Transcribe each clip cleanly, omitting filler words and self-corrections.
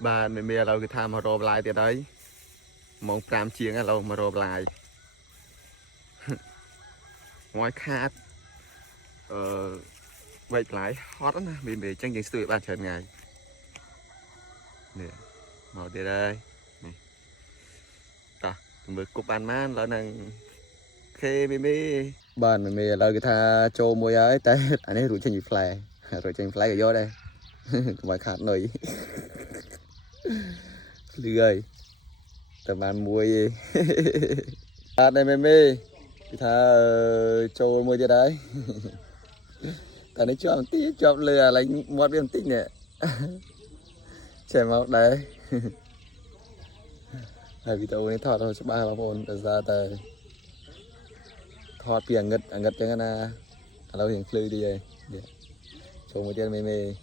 bà mình bây giờ cái tham mà rộp lại thì đấy mong pram chiếng ở lâu mà rộp lại ngoài khát vậy lại hot lắm nè mình tranh những sự bạn chờ ngày nè màu đây đây ta mới cục bàn man là nàng khê mi bàn mình là cái tha trâu môi ấy tay anh ấy rủi chân nhịp fly rồi chân fly ở vô đây ngoài khát nổi lười tầm ăn muối à đây mê cái tha trâu môi đây đấy ta nói cho lừa lấy một viên tích nè chè máu đấy vì tao này thọt thôi số 3 bóng ôn ra tới thọt biển ngật cho nên lâu hiện phơi đi đây chỗ một tiền mê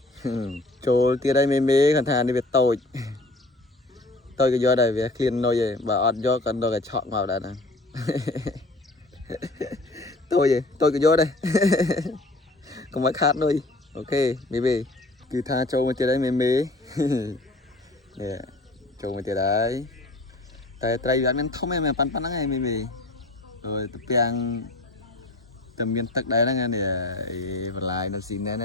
chỗ tiền đây mê còn thàn đi về tôi cái do đây về khiên nồi vậy bà ọt do còn đồ cái chọn vào đây nè tôi cái do đây không phải khát thôi ok mê cứ tha chỗ một tiền đây mê nè chỗ một tiền đấy tại trai bạn mình không em pan ngay mày rồi tập piang tầm miền tắc đấy là nghe nè và lại nó xin nè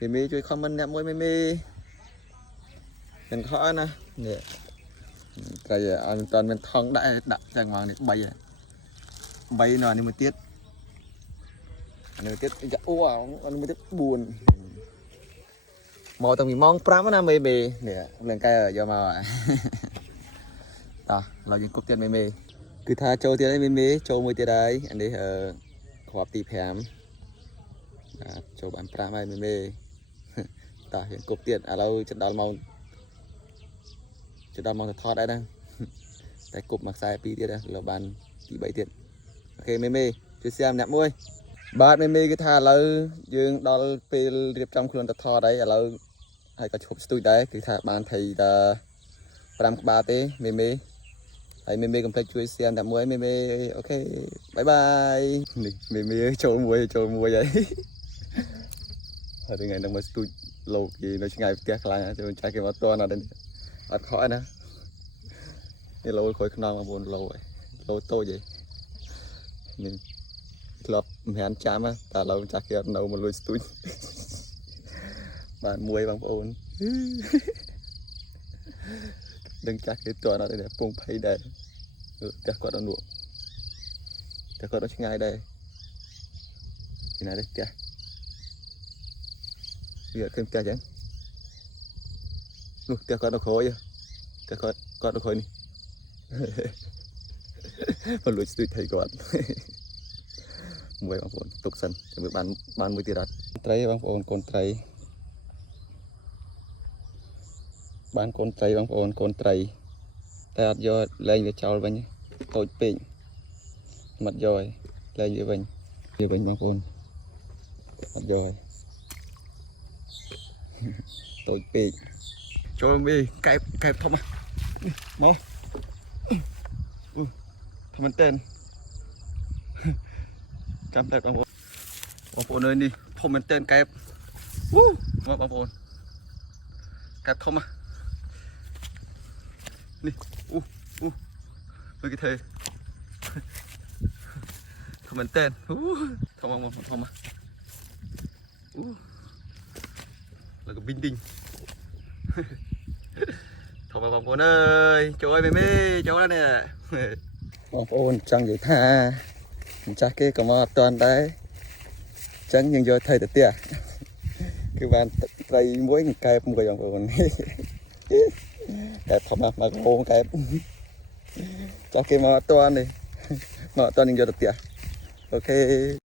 màyជួយ comment អ្នកមួយមីទាំងខោណានេះតែអត់តាន់មានថងដាក់ចឹងមកនេះ3នៅនេះមួយទៀតអូអានេះមួយទៀត4មកតាំងពីម៉ោង5ណាមេនេះនឹងកែយកមកតោះเราយើងគប់ទៀតមេគឺថាចូលទៀតឯមេចូលមួយទៀតហើយអានេះគ្រាប់ទី5ចូលបាន5ហើយមេតោះយើងគប់ទៀតឥឡូវចិត្តដល់ម៉ោងទៅថតដែរហ្នឹងតែគប់មួយខ្សែ2ទៀតលើបានទី3ទៀតអូខេមេជួយxemអ្នកមួយបាទមេគឺថាឥឡូវយើងដល់ពេលរៀបចំខ្លួនទៅថតហើយឥឡូវហើយក៏ឈប់ស្ទួយដែរគឺថាបានថៃតា5ក្បាលទេមេហើយមេកុំភ្លេចជួយ share តែមួយមេអូខេបាយបាយនេះមេចូលមួយហើយហើយថ្ងៃហ្នឹងមកស្ទួយលោកគេនៅឆ្ងាយផ្ទះខ្លាំងចូលចាស់គេមកតន់អត់ខកណានេះលោខ້ອຍខ្នងបងប្អូនលោតូចហីនេះធ្លាប់មិនហានចាំតែឡូវចាស់គេអត់នៅមកលួចស្ទួយបានមួយបងប្អូនដឹងចាស់គេតន់អត់ទេពងភ័យដែរតែគាត់អត់នោះតែគាត់អត់ឆ្ងាយដែរពីណាទេផ្ទះវាឃើញផ្ទះចឹងនោះផ្ទះគាត់នៅក្រោយតែគាត់នៅក្រោយនេះមកលួចស្ទួយថៃគាត់មួយបងប្អូនទុកសិនចាំមើលបានមួយទៀតអត់ត្រីបងប្អូនកូនត្រីបានកូនត្រីបងប្អូនកូនត្រីតែអត់យកលែងវាចោលវិញតូចពេកមិនយកលែងវាវិញបងប្អូនអត់យកតូចពេកចូលមីកែបធំមកធំមែនតើចាំតែបងប្អូនអើយនេះធំមែនតើកែបមកបងប្អូនកែបធំនេះមើលគេធ្វើធំមែនតើធំแล้วก็บินดิ้งถอดมาบางคนเอ้ยโจ้ยไม่โจ้แล้วเนี่ยบางคนจังอยู่ท่าจักเก้ก็มาตอนได้จังยังโยไทยแต่เตี้ยคือบ้านไตรมวยไก่ปุ่มก็ยังบางคนแต่ถอดมาโกงไก่จักเก้มาตอนนี่มาตอนยังโยแต่เตี้ยโอเค